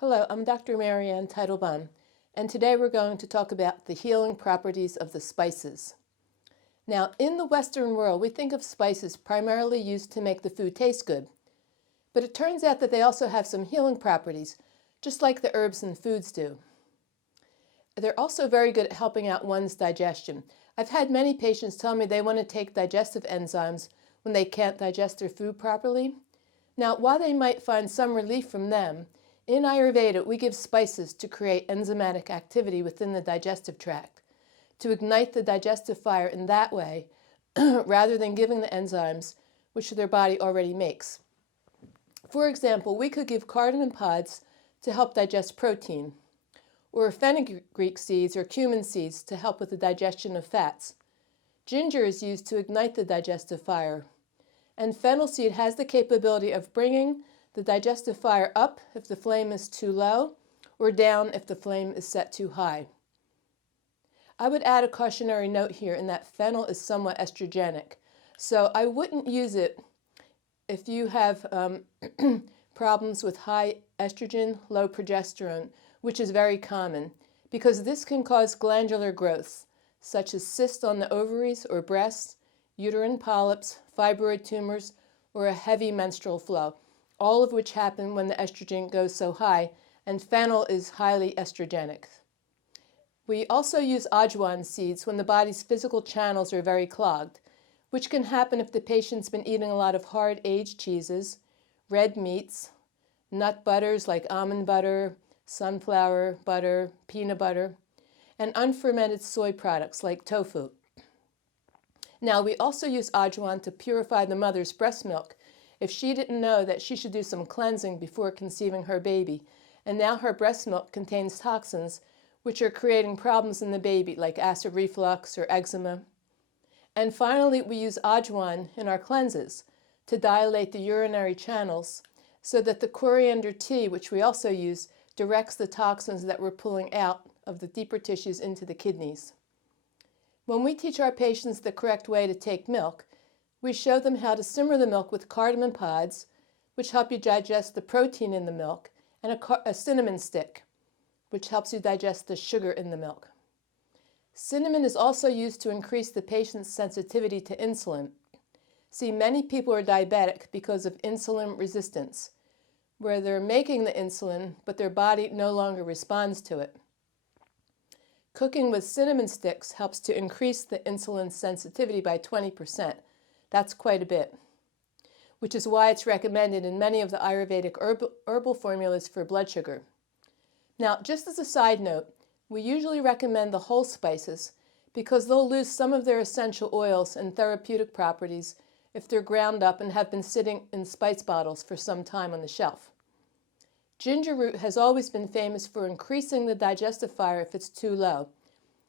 Hello, I'm Dr. Marianne Teitelbaum, and today we're going to talk about the healing properties of the spices. Now, in the Western world, we think of spices primarily used to make the food taste good, but it turns out that they also have some healing properties, just like the herbs and foods do. They're also very good at helping out one's digestion. I've had many patients tell me they want to take digestive enzymes when they can't digest their food properly. Now, while they might find some relief from them, in Ayurveda, we give spices to create enzymatic activity within the digestive tract, to ignite the digestive fire in that way, rather than giving the enzymes which their body already makes. For example, we could give cardamom pods to help digest protein, or fenugreek seeds or cumin seeds to help with the digestion of fats. Ginger is used to ignite the digestive fire, and fennel seed has the capability of bringing the digestive fire up if the flame is too low, or down if the flame is set too high. I would add a cautionary note here in that fennel is somewhat estrogenic, so I wouldn't use it if you have problems with high estrogen, low progesterone, which is very common, because this can cause glandular growths, such as cysts on the ovaries or breasts, uterine polyps, fibroid tumors, or a heavy menstrual flow, all of which happen when the estrogen goes so high, and fennel is highly estrogenic. We also use ajwain seeds when the body's physical channels are very clogged, which can happen if the patient's been eating a lot of hard aged cheeses, red meats, nut butters like almond butter, sunflower butter, peanut butter, and unfermented soy products like tofu. Now, we also use ajwain to purify the mother's breast milk if she didn't know that she should do some cleansing before conceiving her baby, and now her breast milk contains toxins which are creating problems in the baby like acid reflux or eczema. And finally, we use ajwain in our cleanses to dilate the urinary channels so that the coriander tea, which we also use, directs the toxins that we're pulling out of the deeper tissues into the kidneys. When we teach our patients the correct way to take milk, we show them how to simmer the milk with cardamom pods, which help you digest the protein in the milk, and a cinnamon stick, which helps you digest the sugar in the milk. Cinnamon is also used to increase the patient's sensitivity to insulin. See, many people are diabetic because of insulin resistance, where they're making the insulin, but their body no longer responds to it. Cooking with cinnamon sticks helps to increase the insulin sensitivity by 20%. That's quite a bit, which is why it's recommended in many of the Ayurvedic herbal formulas for blood sugar. Now, just as a side note, we usually recommend the whole spices because they'll lose some of their essential oils and therapeutic properties if they're ground up and have been sitting in spice bottles for some time on the shelf. Ginger root has always been famous for increasing the digestive fire if it's too low.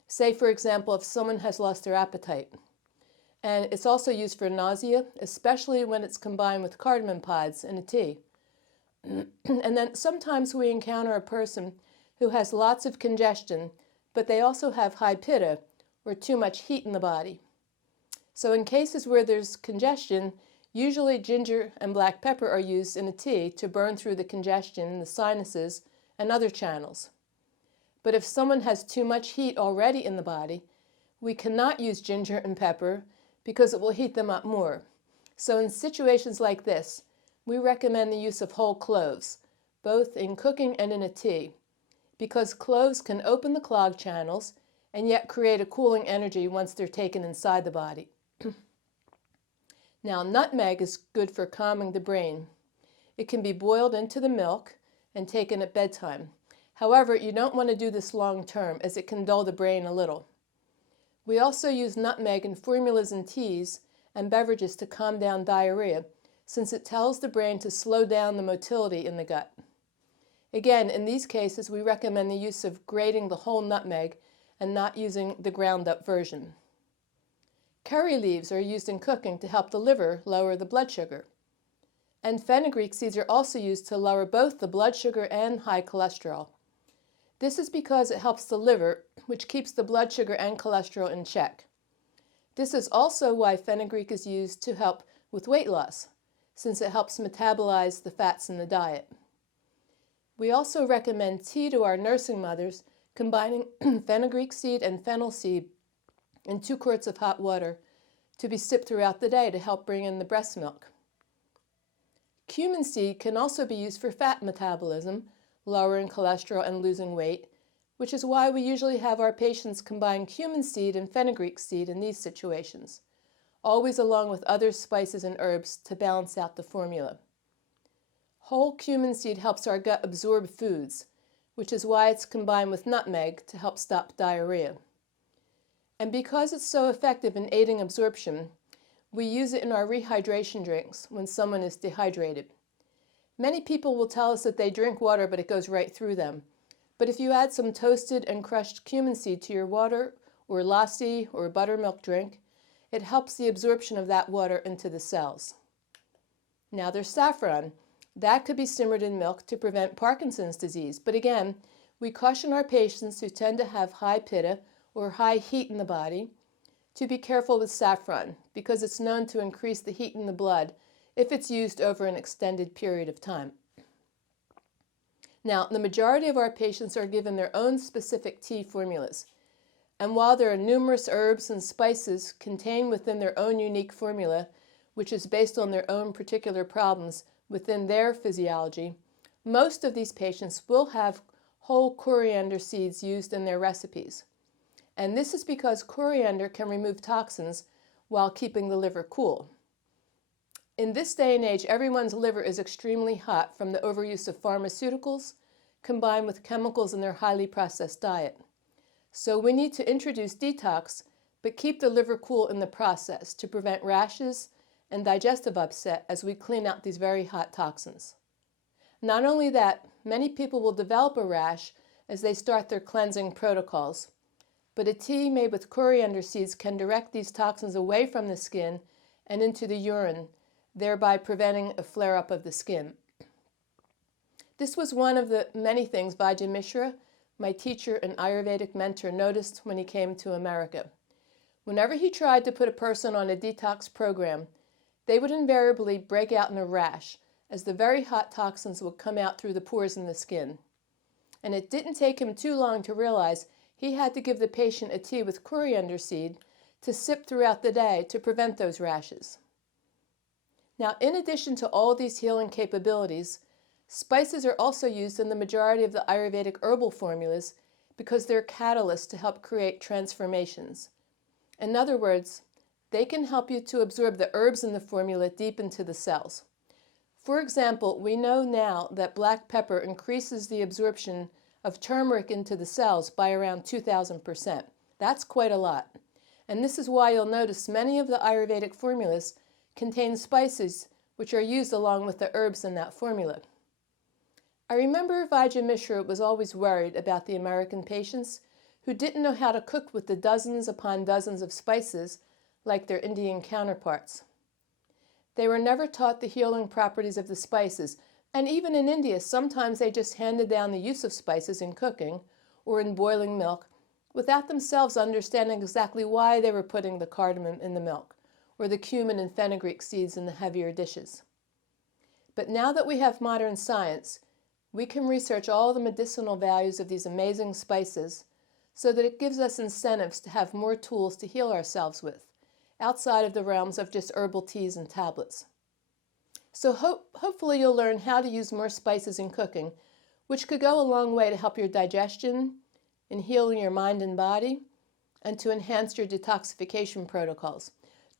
Say, for example, if someone has lost their appetite. And it's also used for nausea, especially when it's combined with cardamom pods in a tea. And then sometimes we encounter a person who has lots of congestion, but they also have high pitta, or too much heat in the body. So in cases where there's congestion, usually ginger and black pepper are used in a tea to burn through the congestion in the sinuses and other channels. But if someone has too much heat already in the body, we cannot use ginger and pepper because it will heat them up more. So in situations like this, we recommend the use of whole cloves, both in cooking and in a tea, because cloves can open the clogged channels and yet create a cooling energy once they're taken inside the body. Now, nutmeg is good for calming the brain. It can be boiled into the milk and taken at bedtime. However, you don't want to do this long term as it can dull the brain a little. We also use nutmeg in formulas and teas and beverages to calm down diarrhea, since it tells the brain to slow down the motility in the gut. Again, in these cases, we recommend the use of grating the whole nutmeg and not using the ground up version. Curry leaves are used in cooking to help the liver lower the blood sugar. And fenugreek seeds are also used to lower both the blood sugar and high cholesterol. This is because it helps the liver, which keeps the blood sugar and cholesterol in check. This is also why fenugreek is used to help with weight loss, since it helps metabolize the fats in the diet. We also recommend tea to our nursing mothers, combining fenugreek seed and fennel seed in 2 quarts of hot water to be sipped throughout the day to help bring in the breast milk. Cumin seed can also be used for fat metabolism, lowering cholesterol and losing weight, which is why we usually have our patients combine cumin seed and fenugreek seed in these situations, always along with other spices and herbs to balance out the formula. Whole cumin seed helps our gut absorb foods, which is why it's combined with nutmeg to help stop diarrhea. And because it's so effective in aiding absorption, we use it in our rehydration drinks when someone is dehydrated. Many people will tell us that they drink water, but it goes right through them. But if you add some toasted and crushed cumin seed to your water or lassi or buttermilk drink, it helps the absorption of that water into the cells. Now there's saffron. That could be simmered in milk to prevent Parkinson's disease. But again, we caution our patients who tend to have high pitta or high heat in the body to be careful with saffron because it's known to increase the heat in the blood if it's used over an extended period of time. Now, the majority of our patients are given their own specific tea formulas. And while there are numerous herbs and spices contained within their own unique formula, which is based on their own particular problems within their physiology, most of these patients will have whole coriander seeds used in their recipes. And this is because coriander can remove toxins while keeping the liver cool. In this day and age, everyone's liver is extremely hot from the overuse of pharmaceuticals combined with chemicals in their highly processed diet. So we need to introduce detox, but keep the liver cool in the process to prevent rashes and digestive upset as we clean out these very hot toxins. Not only that, many people will develop a rash as they start their cleansing protocols, but a tea made with coriander seeds can direct these toxins away from the skin and into the urine, thereby preventing a flare-up of the skin. This was one of the many things Vajra Mishra, my teacher and Ayurvedic mentor, noticed when he came to America. Whenever he tried to put a person on a detox program, they would invariably break out in a rash as the very hot toxins would come out through the pores in the skin. And it didn't take him too long to realize he had to give the patient a tea with coriander seed to sip throughout the day to prevent those rashes. Now, in addition to all these healing capabilities, spices are also used in the majority of the Ayurvedic herbal formulas because they're catalysts to help create transformations. In other words, they can help you to absorb the herbs in the formula deep into the cells. For example, we know now that black pepper increases the absorption of turmeric into the cells by around 2,000%. That's quite a lot. And this is why you'll notice many of the Ayurvedic formulas contain spices which are used along with the herbs in that formula. I remember Vajra Mishra was always worried about the American patients who didn't know how to cook with the dozens upon dozens of spices like their Indian counterparts. They were never taught the healing properties of the spices, and even in India, sometimes they just handed down the use of spices in cooking or in boiling milk without themselves understanding exactly why they were putting the cardamom in the milk or the cumin and fenugreek seeds in the heavier dishes. But now that we have modern science, we can research all the medicinal values of these amazing spices so that it gives us incentives to have more tools to heal ourselves with, outside of the realms of just herbal teas and tablets. So hopefully you'll learn how to use more spices in cooking, which could go a long way to help your digestion, in healing your mind and body, and to enhance your detoxification protocols.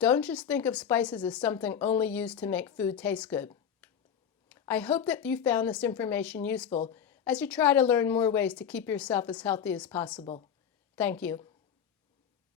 Don't just think of spices as something only used to make food taste good. I hope that you found this information useful as you try to learn more ways to keep yourself as healthy as possible. Thank you.